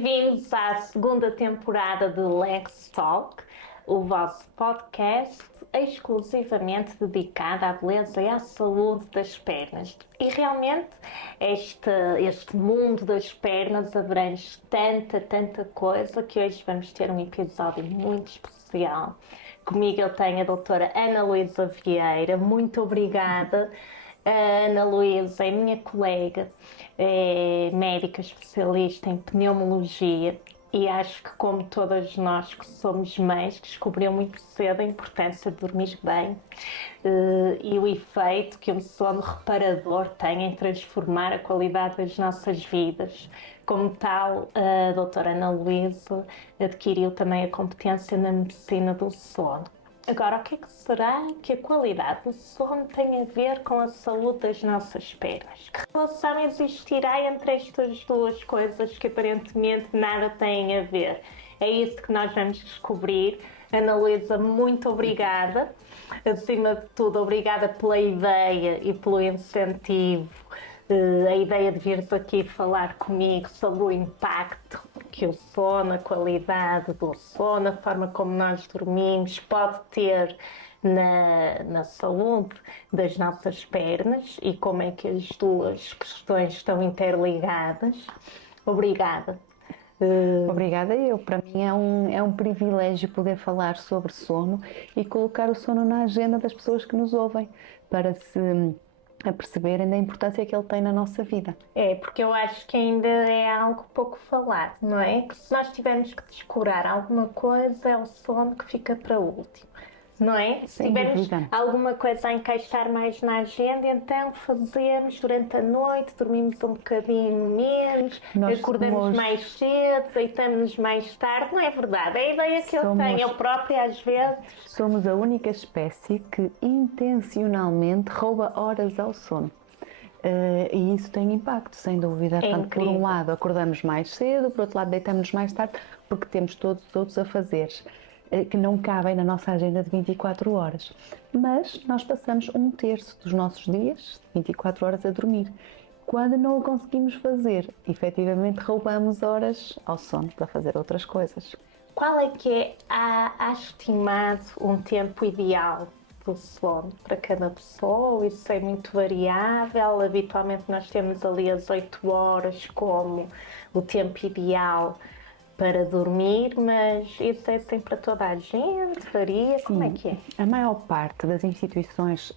Bem-vindos à segunda temporada de Lex Talk, o vosso podcast exclusivamente dedicado à beleza e à saúde das pernas. E realmente este mundo das pernas abrange tanta coisa que hoje vamos ter um episódio muito especial. Comigo eu tenho a doutora Ana Luísa Vieira. Muito obrigada. A Ana Luísa é minha colega, é médica especialista em pneumologia e acho que, como todas nós que somos mães, descobriu muito cedo a importância de dormir bem e o efeito que um sono reparador tem em transformar a qualidade das nossas vidas. Como tal, a doutora Ana Luísa adquiriu também a competência na medicina do sono. Agora, o que é que será que a qualidade do sono tem a ver com a saúde das nossas pernas? Que relação existirá entre estas duas coisas que aparentemente nada têm a ver? É isso que nós vamos descobrir. Ana Luísa, muito obrigada. Acima de tudo, obrigada pela ideia e pelo incentivo. A ideia de vires aqui falar comigo sobre o impacto que o sono, a qualidade do sono, a forma como nós dormimos pode ter na saúde das nossas pernas e como é que as duas questões estão interligadas. Obrigada. Obrigada eu. Para mim é um privilégio poder falar sobre sono e colocar o sono na agenda das pessoas que nos ouvem, para se perceberem da importância que ele tem na nossa vida. É, porque eu acho que ainda é algo pouco falado, não é? Que se nós tivermos que descurar alguma coisa, é o sono que fica para o último. Não é? Se tivermos alguma coisa a encaixar mais na agenda, então fazemos durante a noite, dormimos um bocadinho menos, acordamos mais cedo, deitamos mais tarde. Não é verdade? É a ideia que eu tenho. Eu própria, às vezes... Somos a única espécie que intencionalmente rouba horas ao sono. E isso tem impacto, sem dúvida. Portanto, por um lado acordamos mais cedo, por outro lado deitamos mais tarde, porque temos todos os outros afazeres que não cabem na nossa agenda de 24 horas. Mas nós passamos 1/3 dos nossos dias, 24 horas, a dormir. Quando não o conseguimos fazer, efetivamente roubamos horas ao sono para fazer outras coisas. Qual é que é a estimado um tempo ideal do sono para cada pessoa? Isso é muito variável. Habitualmente nós temos ali as 8 horas como o tempo ideal para dormir, mas isso é sempre para toda a gente? Varia? Sim. Como é que é? A maior parte das instituições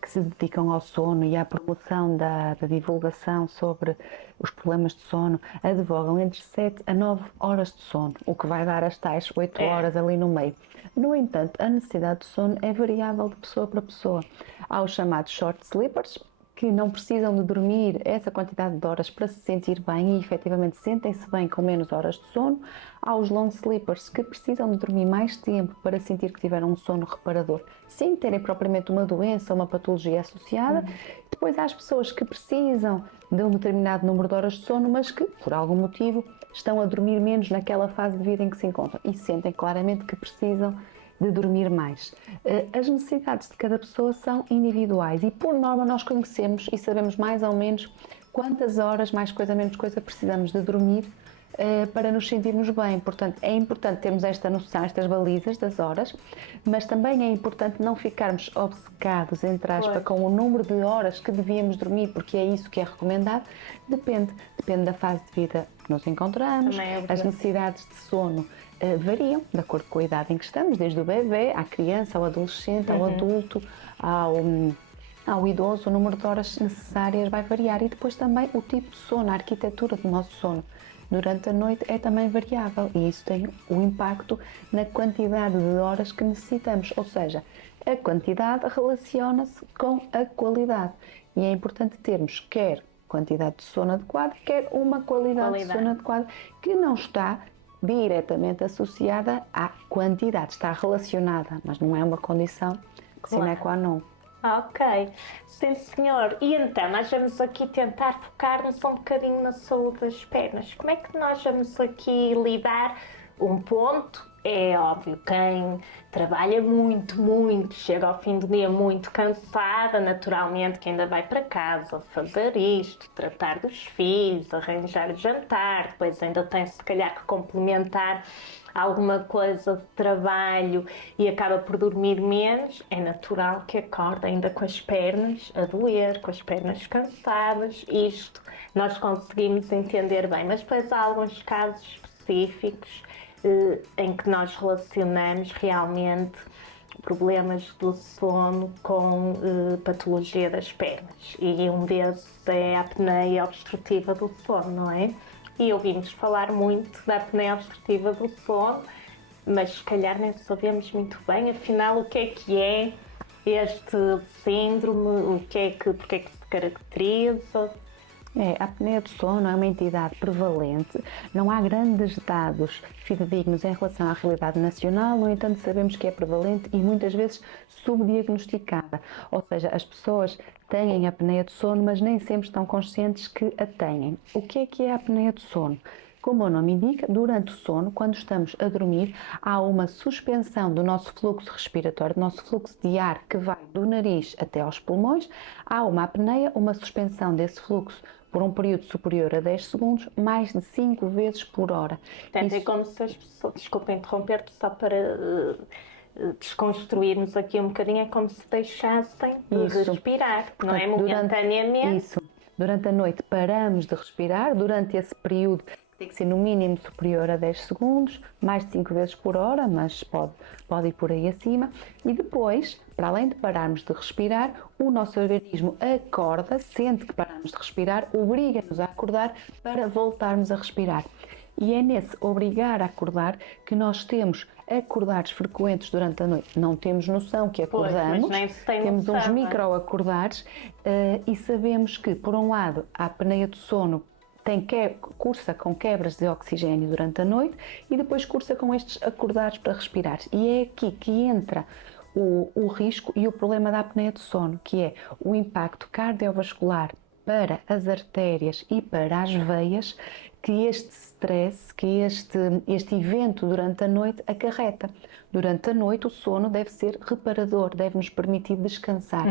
que se dedicam ao sono e à promoção da divulgação sobre os problemas de sono advogam entre 7 a 9 horas de sono, o que vai dar as tais 8 horas ali no meio. No entanto, a necessidade de sono é variável de pessoa para pessoa. Há os chamados short sleepers, que não precisam de dormir essa quantidade de horas para se sentir bem e efetivamente sentem-se bem com menos horas de sono. Há os long sleepers, que precisam de dormir mais tempo para sentir que tiveram um sono reparador, sem terem propriamente uma doença ou uma patologia associada. Depois há as pessoas que precisam de um determinado número de horas de sono, mas que, por algum motivo, estão a dormir menos naquela fase de vida em que se encontram e sentem claramente que precisam de dormir mais. As necessidades de cada pessoa são individuais e, por norma, nós conhecemos e sabemos mais ou menos quantas horas, mais coisa, menos coisa, precisamos de dormir para nos sentirmos bem. Portanto, é importante termos esta noção, estas balizas das horas, mas também é importante não ficarmos obcecados, entre aspas, com o número de horas que devíamos dormir, porque é isso que é recomendado. Depende da fase de vida que nos encontramos, as necessidades de sono variam de acordo com a idade em que estamos, desde o bebê, à criança, ao adolescente, ao adulto, ao idoso. O número de horas necessárias vai variar e depois também o tipo de sono, a arquitetura do nosso sono durante a noite é também variável e isso tem um impacto na quantidade de horas que necessitamos, ou seja, a quantidade relaciona-se com a qualidade e é importante termos quer quantidade de sono adequada, quer uma qualidade de sono adequada, que não está diretamente associada à quantidade, está relacionada, mas não é uma condição sine qua non. Ok, sim senhor. E então, nós vamos aqui tentar focar-nos um bocadinho na saúde das pernas. Como é que nós vamos aqui lidar um ponto é óbvio, quem trabalha muito, muito, chega ao fim do dia muito cansada, naturalmente que ainda vai para casa fazer isto, tratar dos filhos, arranjar o jantar, depois ainda tem se calhar que complementar alguma coisa de trabalho e acaba por dormir menos, é natural que acorde ainda com as pernas a doer, com as pernas cansadas. Isto nós conseguimos entender bem, mas depois há alguns casos específicos em que nós relacionamos realmente problemas do sono com patologia das pernas, e um desses é a apneia obstrutiva do sono, não é? E ouvimos falar muito da apneia obstrutiva do sono, mas se calhar nem sabemos muito bem, afinal, o que é este síndrome, porque é que se caracteriza. A apneia do sono é uma entidade prevalente, não há grandes dados fidedignos em relação à realidade nacional, no entanto sabemos que é prevalente e muitas vezes subdiagnosticada, ou seja, as pessoas têm apneia do sono, mas nem sempre estão conscientes que a têm. O que é a apneia do sono? Como o nome indica, durante o sono, quando estamos a dormir, há uma suspensão do nosso fluxo respiratório, do nosso fluxo de ar que vai do nariz até aos pulmões. Há uma apneia, uma suspensão desse fluxo por um período superior a 10 segundos, mais de 5 vezes por hora. Portanto, é como se as pessoas, desculpa interromper-te, só para desconstruirmos aqui um bocadinho, é como se deixassem de respirar, não é? Momentaneamente. Durante a noite paramos de respirar, durante esse período tem que ser no mínimo superior a 10 segundos, mais de 5 vezes por hora, mas pode ir por aí acima. E depois, para além de pararmos de respirar, o nosso organismo acorda, sente que paramos de respirar, obriga-nos a acordar para voltarmos a respirar. E é nesse obrigar a acordar que nós temos acordares frequentes durante a noite. Não temos noção que acordamos, temos uns microacordares e sabemos que, por um lado, a apneia do sono cursa com quebras de oxigênio durante a noite e depois cursa com estes acordares para respirar. E é aqui que entra o risco e o problema da apneia do sono, que é o impacto cardiovascular para as artérias e para as veias que este stress, que este evento durante a noite acarreta. Durante a noite o sono deve ser reparador, deve nos permitir descansar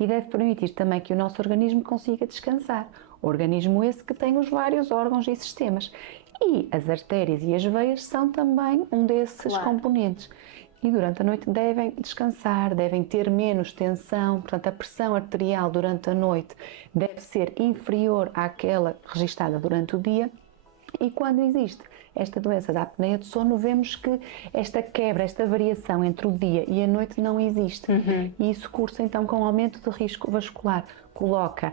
e deve permitir também que o nosso organismo consiga descansar. Organismo esse que tem os vários órgãos e sistemas. E as artérias e as veias são também um desses componentes. E durante a noite devem descansar, devem ter menos tensão, portanto a pressão arterial durante a noite deve ser inferior àquela registada durante o dia. E quando existe esta doença da apneia do sono, vemos que esta quebra, esta variação entre o dia e a noite não existe. E isso cursa então com aumento de risco vascular, coloca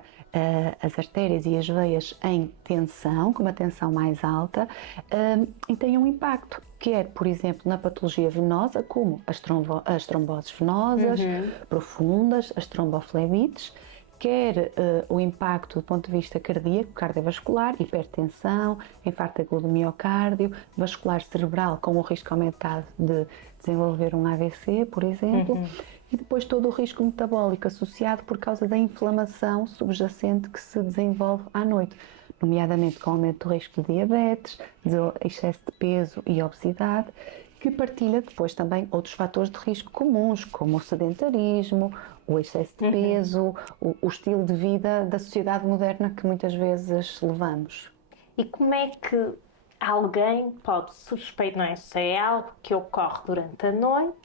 as artérias e as veias em tensão, com uma tensão mais alta, e tem um impacto, quer, por exemplo, na patologia venosa, como as tromboses venosas profundas, as tromboflebites, quer o impacto do ponto de vista cardíaco, cardiovascular, hipertensão, infarto agudo do miocárdio, vascular cerebral, com o risco aumentado de desenvolver um AVC, por exemplo, e depois todo o risco metabólico associado por causa da inflamação subjacente que se desenvolve à noite, nomeadamente com o aumento do risco de diabetes, de excesso de peso e obesidade, que partilha depois também outros fatores de risco comuns, como o sedentarismo, o excesso de peso, o estilo de vida da sociedade moderna que muitas vezes levamos. E como é que alguém pode suspeitar, não é? Se é algo que ocorre durante a noite,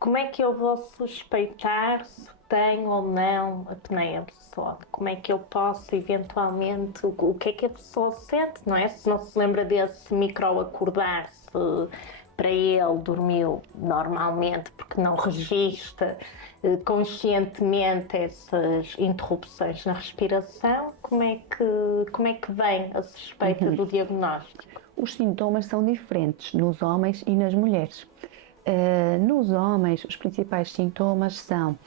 como é que eu vou suspeitar se tenho ou não apneia do sono? Como é que eu posso eventualmente, o que é que a pessoa sente, não é? Se não se lembra desse microacordar, se para ele dormiu normalmente porque não registra conscientemente essas interrupções na respiração, como é que vem a suspeita do diagnóstico? Os sintomas são diferentes nos homens e nas mulheres. Nos homens, os principais sintomas são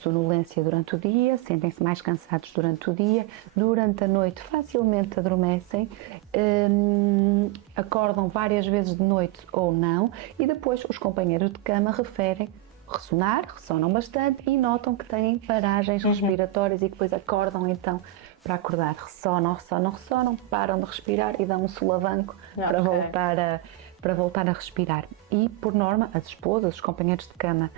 sonolência durante o dia, sentem-se mais cansados durante o dia, durante a noite facilmente adormecem, acordam várias vezes de noite ou não, e depois os companheiros de cama referem ressonam bastante e notam que têm paragens respiratórias e que depois acordam então para acordar, ressonam, param de respirar e dão um solavanco para para voltar a respirar. E, por norma, as esposas, os companheiros de cama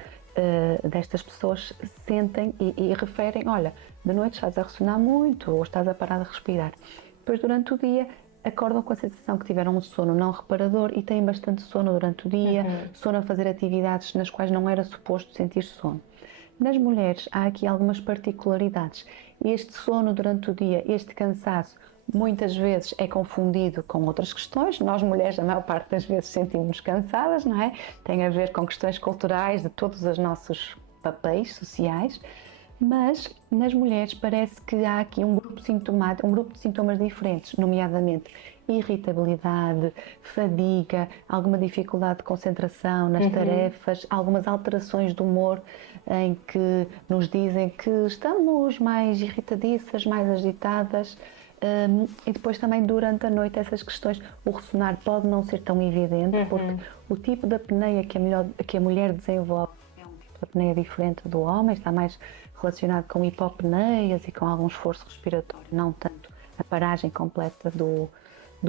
destas pessoas sentem e referem: olha, de noite estás a ressonar muito ou estás a parar de respirar. Depois, durante o dia, acordam com a sensação que tiveram um sono não reparador e têm bastante sono durante o dia, sono a fazer atividades nas quais não era suposto sentir sono. Nas mulheres há aqui algumas particularidades. Este sono durante o dia, este cansaço, muitas vezes é confundido com outras questões. Nós mulheres, a maior parte das vezes, sentimos-nos cansadas, não é? Tem a ver com questões culturais de todos os nossos papéis sociais. Mas nas mulheres parece que há aqui um grupo de sintomas diferentes, nomeadamente irritabilidade, fadiga, alguma dificuldade de concentração nas tarefas, algumas alterações de humor em que nos dizem que estamos mais irritadiças, mais agitadas. E depois também durante a noite essas questões, o ressonar pode não ser tão evidente, porque o tipo de apneia que a mulher desenvolve é um tipo de apneia diferente do homem, está mais relacionado com hipopneias e com algum esforço respiratório, não tanto a paragem completa do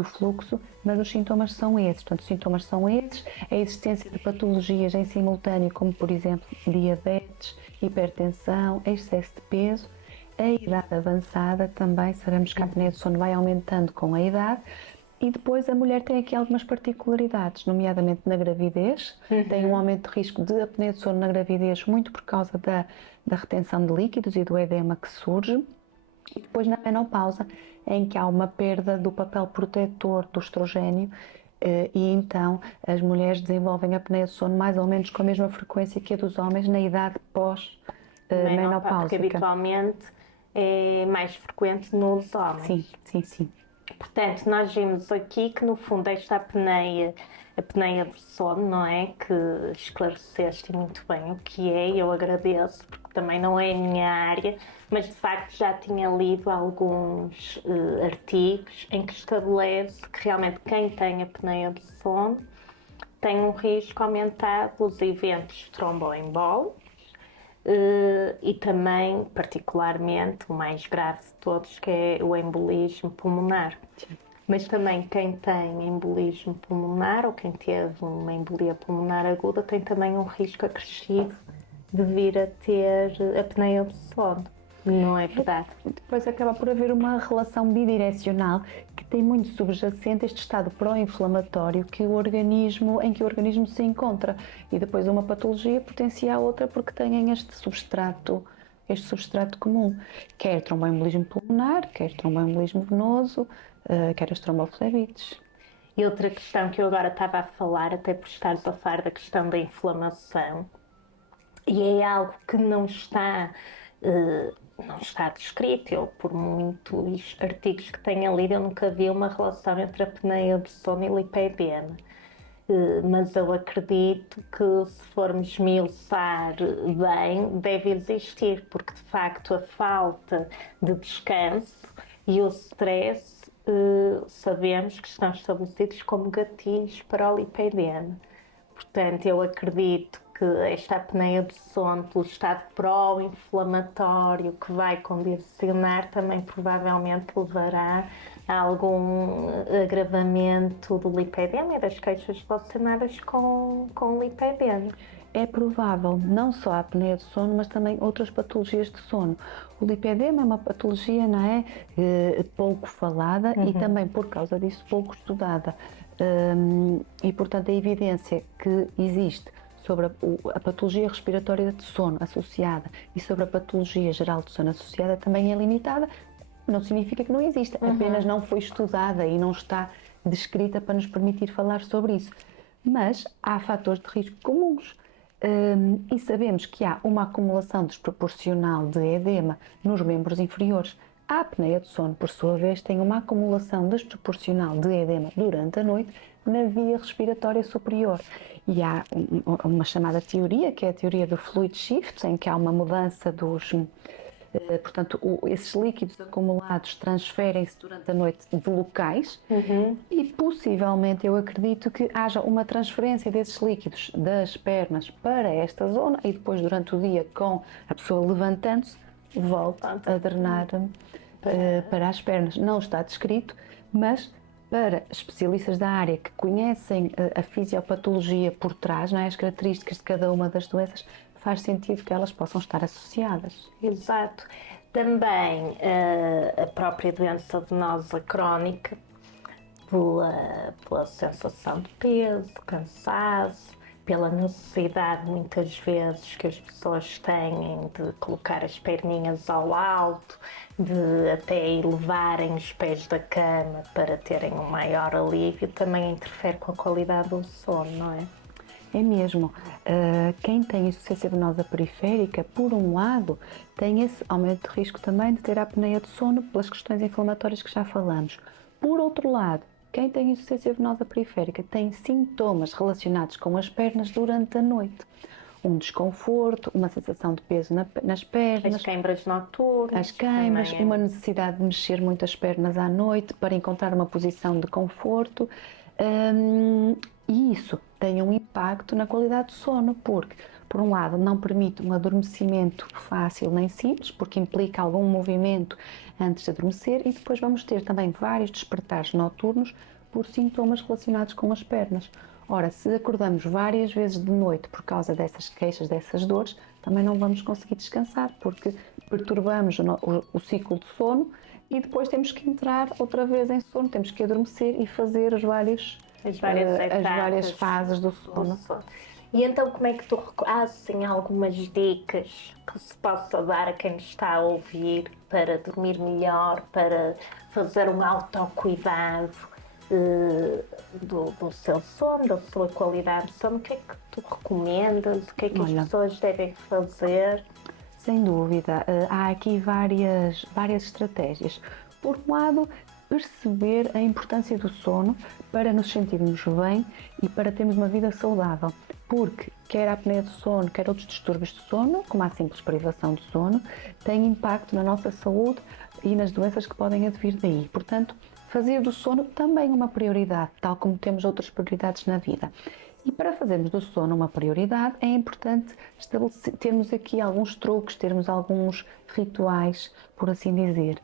fluxo, mas os sintomas são esses. Portanto, os sintomas são esses, a existência de patologias em simultâneo, como por exemplo diabetes, hipertensão, excesso de peso, a idade avançada também, sabemos que a apneia do sono vai aumentando com a idade. E depois a mulher tem aqui algumas particularidades, nomeadamente na gravidez, tem um aumento de risco de apneia do sono na gravidez, muito por causa da retenção de líquidos e do edema que surge. E depois na menopausa, em que há uma perda do papel protetor do estrogênio, e então as mulheres desenvolvem a apneia do sono mais ou menos com a mesma frequência que a dos homens na idade pós-menopáusica. Porque habitualmente é mais frequente nos homens. Sim. Portanto, nós vimos aqui que no fundo esta apneia do sono, não é? Que esclareceste muito bem o que é, e eu agradeço, porque também não é a minha área, mas de facto já tinha lido alguns artigos em que estabelece que realmente quem tem apneia do sono tem um risco aumentado dos eventos tromboembólicos, e também, particularmente, o mais grave de todos, que é o embolismo pulmonar. Sim. Mas também quem tem embolismo pulmonar ou quem teve uma embolia pulmonar aguda tem também um risco acrescido de vir a ter apneia do sono. Não é verdade? Depois acaba por haver uma relação bidirecional que tem muito subjacente este estado pró-inflamatório em que o organismo se encontra, e depois uma patologia potencia a outra porque têm este substrato comum, quer tromboembolismo pulmonar, quer tromboembolismo venoso, quer as tromboflebites. E outra questão que eu agora estava a falar, até por estares a falar da questão da inflamação, e é algo que não está descrito. Eu, por muitos artigos que tenha lido, eu nunca vi uma relação entre a apneia do sono e lipedema. Mas eu acredito que, se formos esmiuçar bem, deve existir, porque de facto a falta de descanso e o stress sabemos que estão estabelecidos como gatilhos para o lipedema. Portanto, eu acredito que esta apneia do sono, pelo estado pró-inflamatório que vai condicionar, também provavelmente levará a algum agravamento do lipedema e das queixas relacionadas com lipedema. É provável não só a apneia do sono, mas também outras patologias de sono. O lipedema é uma patologia, não é, pouco falada e também por causa disso pouco estudada. E portanto a evidência que existe sobre a patologia respiratória de sono associada e sobre a patologia geral de sono associada também é limitada. Não significa que não exista, apenas não foi estudada e não está descrita para nos permitir falar sobre isso. Mas há fatores de risco comuns. E sabemos que há uma acumulação desproporcional de edema nos membros inferiores. A apneia do sono, por sua vez, tem uma acumulação desproporcional de edema durante a noite na via respiratória superior. E há uma chamada teoria, que é a teoria do fluid shift, em que há uma mudança dos... Portanto, esses líquidos acumulados transferem-se durante a noite de locais e possivelmente eu acredito que haja uma transferência desses líquidos das pernas para esta zona e depois durante o dia, com a pessoa levantando-se, volta a drenar para as pernas. Não está descrito, mas para especialistas da área que conhecem a fisiopatologia por trás, não é? As características de cada uma das doenças, faz sentido que elas possam estar associadas. Exato. Também a própria doença venosa crónica, pela sensação de peso, cansaço, pela necessidade muitas vezes que as pessoas têm de colocar as perninhas ao alto, de até elevarem os pés da cama para terem um maior alívio, também interfere com a qualidade do sono, não é? É mesmo. Quem tem insuficiência venosa periférica, por um lado, tem esse aumento de risco também de ter apneia de sono pelas questões inflamatórias que já falamos. Por outro lado, quem tem insuficiência venosa periférica tem sintomas relacionados com as pernas durante a noite. Um desconforto, uma sensação de peso nas pernas. As queimbras noturnas. As queimbras, uma necessidade de mexer muito as pernas à noite para encontrar uma posição de conforto. E isso tem um impacto na qualidade do sono, porque, por um lado, não permite um adormecimento fácil nem simples, porque implica algum movimento antes de adormecer, e depois vamos ter também vários despertares noturnos por sintomas relacionados com as pernas. Ora, se acordamos várias vezes de noite por causa dessas queixas, dessas dores, também não vamos conseguir descansar, porque perturbamos o ciclo de sono e depois temos que entrar outra vez em sono, temos que adormecer e fazer as várias fases do sono. E então como é que há assim algumas dicas que se possa dar a quem nos está a ouvir para dormir melhor, para fazer um autocuidado do seu sono, da sua qualidade de sono? O que é que tu recomendas? O que é que as pessoas devem fazer? Sem dúvida, há aqui várias estratégias. Por um lado, perceber a importância do sono para nos sentirmos bem e para termos uma vida saudável, porque quer a apneia de sono, quer outros distúrbios de sono, como a simples privação de sono, têm impacto na nossa saúde e nas doenças que podem advir daí. Portanto, fazer do sono também uma prioridade, tal como temos outras prioridades na vida. E para fazermos do sono uma prioridade, é importante termos aqui alguns truques, termos alguns rituais, por assim dizer.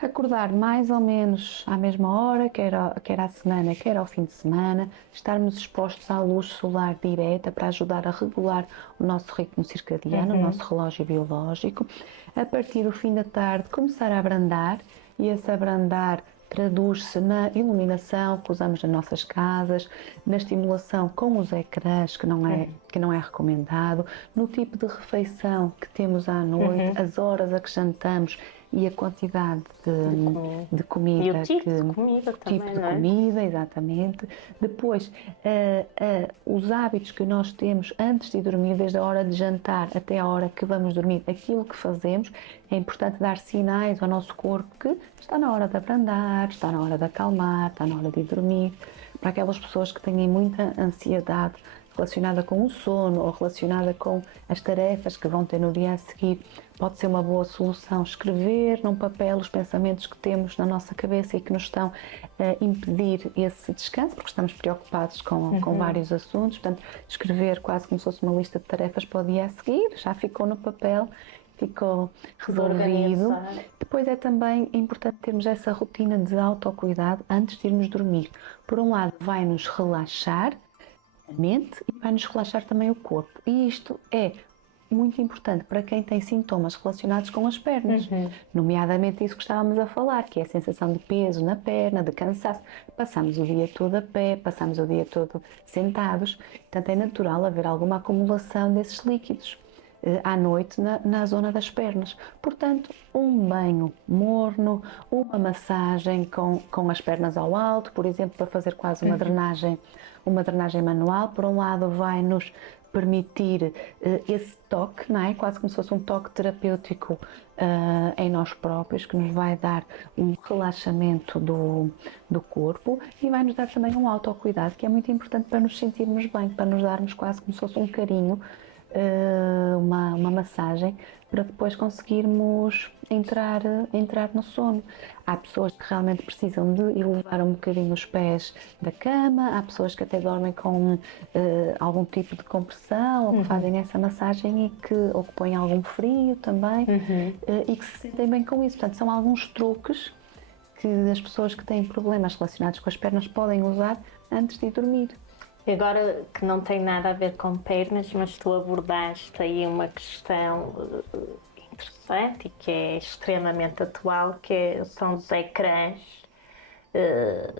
Acordar mais ou menos à mesma hora, quer à semana, quer ao fim de semana, estarmos expostos à luz solar direta para ajudar a regular o nosso ritmo circadiano, o nosso relógio biológico. A partir do fim da tarde, começar a abrandar, e esse abrandar traduz-se na iluminação que usamos nas nossas casas, na estimulação com os ecrãs, que não é recomendado, no tipo de refeição que temos à noite, as horas a que jantamos e a quantidade de comida. E o tipo de comida também, tipo de comida, exatamente. Depois, os hábitos que nós temos antes de dormir, desde a hora de jantar até a hora que vamos dormir, aquilo que fazemos, é importante dar sinais ao nosso corpo que está na hora de abrandar, está na hora de acalmar, está na hora de dormir. Para aquelas pessoas que têm muita ansiedade relacionada com o sono ou relacionada com as tarefas que vão ter no dia a seguir, pode ser uma boa solução escrever num papel os pensamentos que temos na nossa cabeça e que nos estão a impedir esse descanso, porque estamos preocupados com vários assuntos. Portanto, escrever quase como se fosse uma lista de tarefas para o dia a seguir, já ficou no papel, ficou resolvido. Depois é também importante termos essa rotina de autocuidado antes de irmos dormir. Por um lado, vai-nos relaxar a mente e vai-nos relaxar também o corpo. E isto é muito importante para quem tem sintomas relacionados com as pernas, nomeadamente isso que estávamos a falar, que é a sensação de peso na perna, de cansaço. Passamos o dia todo a pé, passamos o dia todo sentados, portanto é natural haver alguma acumulação desses líquidos à noite na zona das pernas. Portanto, um banho morno, uma massagem com as pernas ao alto, por exemplo, para fazer quase uma drenagem manual. Por um lado, vai-nos permitir esse toque, não é? Quase como se fosse um toque terapêutico em nós próprios, que nos vai dar um relaxamento do corpo e vai nos dar também um autocuidado, que é muito importante para nos sentirmos bem, para nos darmos quase como se fosse um carinho, uma massagem, para depois conseguirmos entrar no sono. Há pessoas que realmente precisam de elevar um bocadinho os pés da cama, há pessoas que até dormem com algum tipo de compressão, ou que fazem essa massagem ou que põem algum frio também, e que se sentem bem com isso. Portanto, são alguns truques que as pessoas que têm problemas relacionados com as pernas podem usar antes de ir dormir. Agora que não tem nada a ver com pernas, mas tu abordaste aí uma questão interessante e que é extremamente atual, são os ecrãs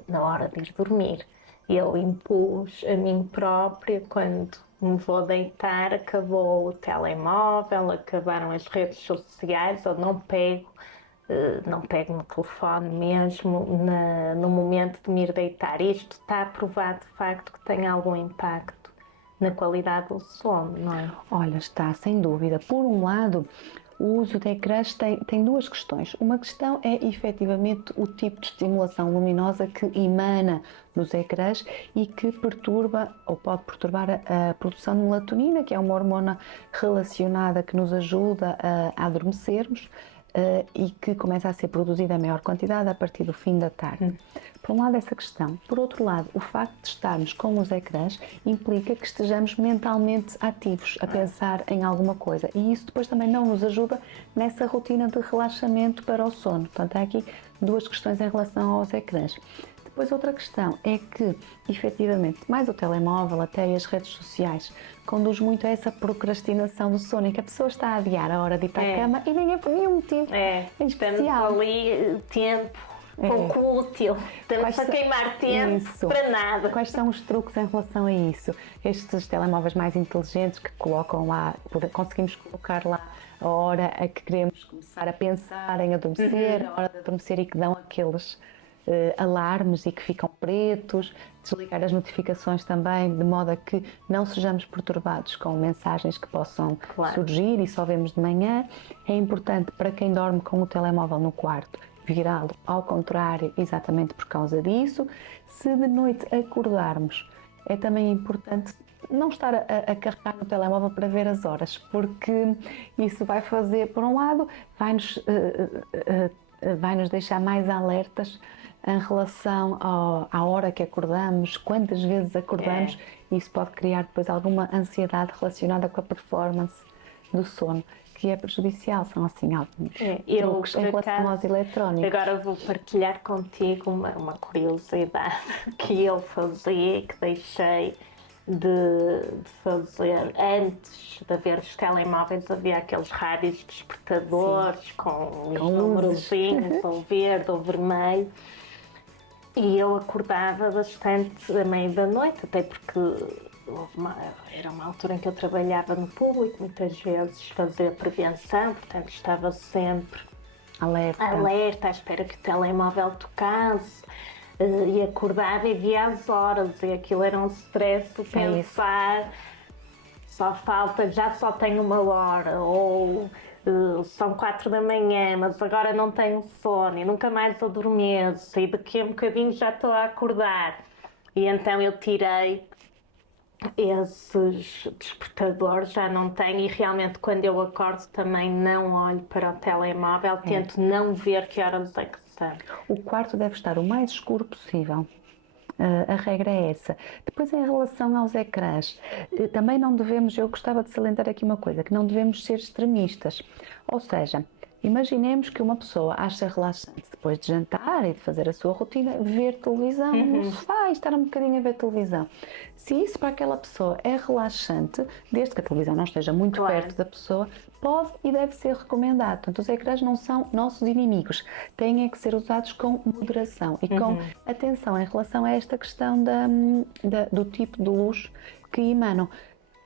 na hora de ir dormir. Eu impus a mim própria, quando me vou deitar, acabou o telemóvel, acabaram as redes sociais, eu não pego no telefone mesmo no momento de me ir deitar. Isto está provado de facto que tem algum impacto na qualidade do sono, não é? Olha, está, sem dúvida. Por um lado, o uso de ecrãs tem duas questões. Uma questão é efetivamente o tipo de estimulação luminosa que emana dos ecrãs e que perturba ou pode perturbar a produção de melatonina, que é uma hormona relacionada que nos ajuda a adormecermos. E que começa a ser produzida em maior quantidade a partir do fim da tarde. Por um lado, essa questão. Por outro lado, o facto de estarmos com os ecrãs implica que estejamos mentalmente ativos, a pensar em alguma coisa. E isso depois também não nos ajuda nessa rotina de relaxamento para o sono. Portanto, há aqui duas questões em relação aos ecrãs. Depois outra questão é que, efetivamente, mais o telemóvel, até as redes sociais, conduz muito a essa procrastinação do sono, em que a pessoa está a adiar a hora de ir para a cama e nem é por nenhum motivo em especial. Temos ali tempo pouco útil, estamos a queimar tempo para nada. Quais são os truques em relação a isso? Estes telemóveis mais inteligentes que colocam lá, conseguimos colocar lá a hora a que queremos começar a pensar em adormecer, a hora de adormecer e que dão aqueles alarmes e que ficam pretos, desligar as notificações também, de modo a que não sejamos perturbados com mensagens que possam surgir e só vemos de manhã. É importante para quem dorme com o telemóvel no quarto, virá-lo ao contrário, exatamente por causa disso. Se de noite acordarmos, é também importante não estar a carregar no telemóvel para ver as horas, porque isso vai fazer, por um lado, vai nos deixar mais alertas em relação à hora que acordamos, quantas vezes acordamos, e isso pode criar depois alguma ansiedade relacionada com a performance do sono, que é prejudicial. São assim alguns truques em relação aos eletrónicos. Agora vou partilhar contigo uma curiosidade que eu fazia, que deixei de fazer antes de haver os telemóveis. Havia aqueles rádios despertadores com os númerozinhos, ou verde ou vermelho, e eu acordava bastante à meia da noite, até porque era uma altura em que eu trabalhava no público, muitas vezes fazia prevenção, portanto estava sempre alerta, à espera que o telemóvel tocasse. E acordava e via as horas, e aquilo era um stress de pensar, já só tenho 1 hora, ou são 4 da manhã, mas agora não tenho sono e nunca mais adormeço, e daqui a um bocadinho já estou a acordar. E então eu tirei esses despertadores, já não tenho, e realmente quando eu acordo também não olho para o telemóvel, tento não ver que horas é que são. O quarto deve estar o mais escuro possível. A regra é essa. Depois, em relação aos ecrãs, também não devemos, eu gostava de salientar aqui uma coisa, que não devemos ser extremistas. Ou seja, imaginemos que uma pessoa acha relaxante, depois de jantar e de fazer a sua rotina, ver televisão no sofá e estar um bocadinho a ver televisão. Se isso para aquela pessoa é relaxante, desde que a televisão não esteja muito perto da pessoa, pode e deve ser recomendado. Portanto, os ecrãs não são nossos inimigos, têm que ser usados com moderação e com atenção em relação a esta questão do tipo de luz que emanam.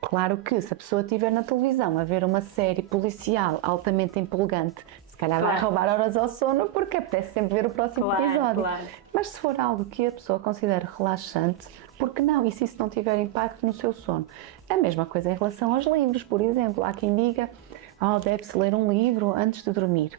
Claro que se a pessoa estiver na televisão a ver uma série policial altamente empolgante, se calhar vai roubar horas ao sono, porque apetece sempre ver o próximo episódio. Mas se for algo que a pessoa considere relaxante, por que não? E se isso não tiver impacto no seu sono? A mesma coisa em relação aos livros, por exemplo. Há quem diga, deve-se ler um livro antes de dormir.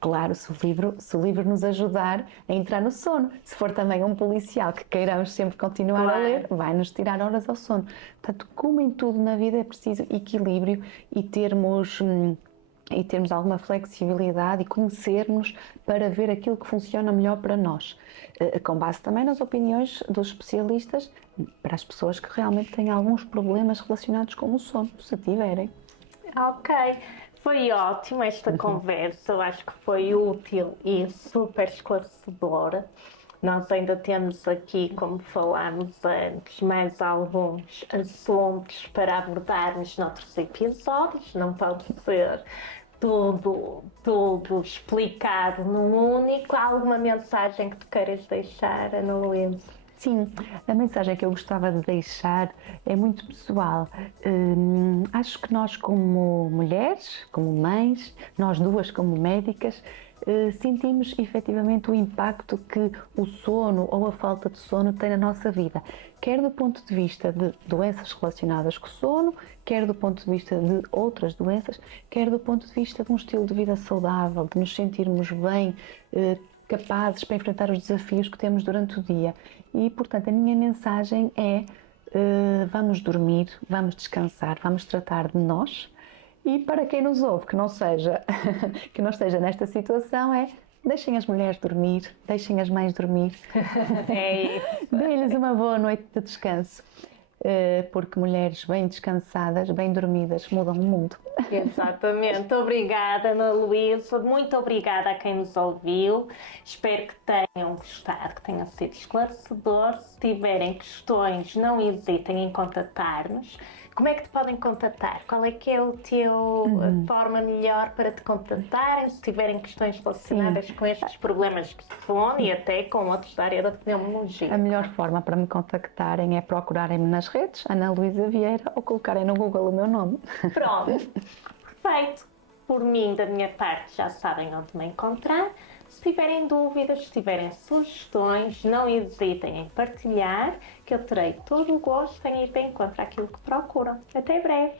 Claro, se o livro nos ajudar a entrar no sono. Se for também um policial que queiramos sempre continuar a ler, vai-nos tirar horas ao sono. Portanto, como em tudo na vida, é preciso equilíbrio e termos alguma flexibilidade e conhecermos para ver aquilo que funciona melhor para nós. Com base também nas opiniões dos especialistas, para as pessoas que realmente têm alguns problemas relacionados com o sono, se tiverem. Ok. Foi ótima esta conversa, eu acho que foi útil e super esclarecedora. Nós ainda temos aqui, como falámos antes, mais alguns assuntos para abordarmos noutros episódios, não pode ser tudo explicado num único. Há alguma mensagem que tu queiras deixar, Ana Luísa? Sim, a mensagem que eu gostava de deixar é muito pessoal. Acho que nós, como mulheres, como mães, nós duas como médicas, sentimos efetivamente o impacto que o sono ou a falta de sono tem na nossa vida, quer do ponto de vista de doenças relacionadas com o sono, quer do ponto de vista de outras doenças, quer do ponto de vista de um estilo de vida saudável, de nos sentirmos bem, capazes para enfrentar os desafios que temos durante o dia. E, portanto, a minha mensagem é: vamos dormir, vamos descansar, vamos tratar de nós. E para quem nos ouve, que não esteja nesta situação, deixem as mulheres dormir, deixem as mães dormir. É isso. Deem-lhes uma boa noite de descanso, porque mulheres bem descansadas, bem dormidas, mudam o mundo. Exatamente. Obrigada, Ana Luísa. Muito obrigada a quem nos ouviu. Espero que tenham gostado, que tenha sido esclarecedor. Se tiverem questões, não hesitem em contatar-nos. Como é que te podem contatar? Qual é que é o teu forma melhor para te contatarem? Se tiverem questões relacionadas com estes problemas de sono e até com outros da área da pneumologia. A melhor forma para me contactarem é procurarem-me nas redes, Ana Luísa Vieira, ou colocarem no Google o meu nome. Pronto, perfeito. Por mim, da minha parte, já sabem onde me encontrar. Se tiverem dúvidas, se tiverem sugestões, não hesitem em partilhar, que eu terei todo o gosto em ir de encontro àquilo que procuram. Até breve!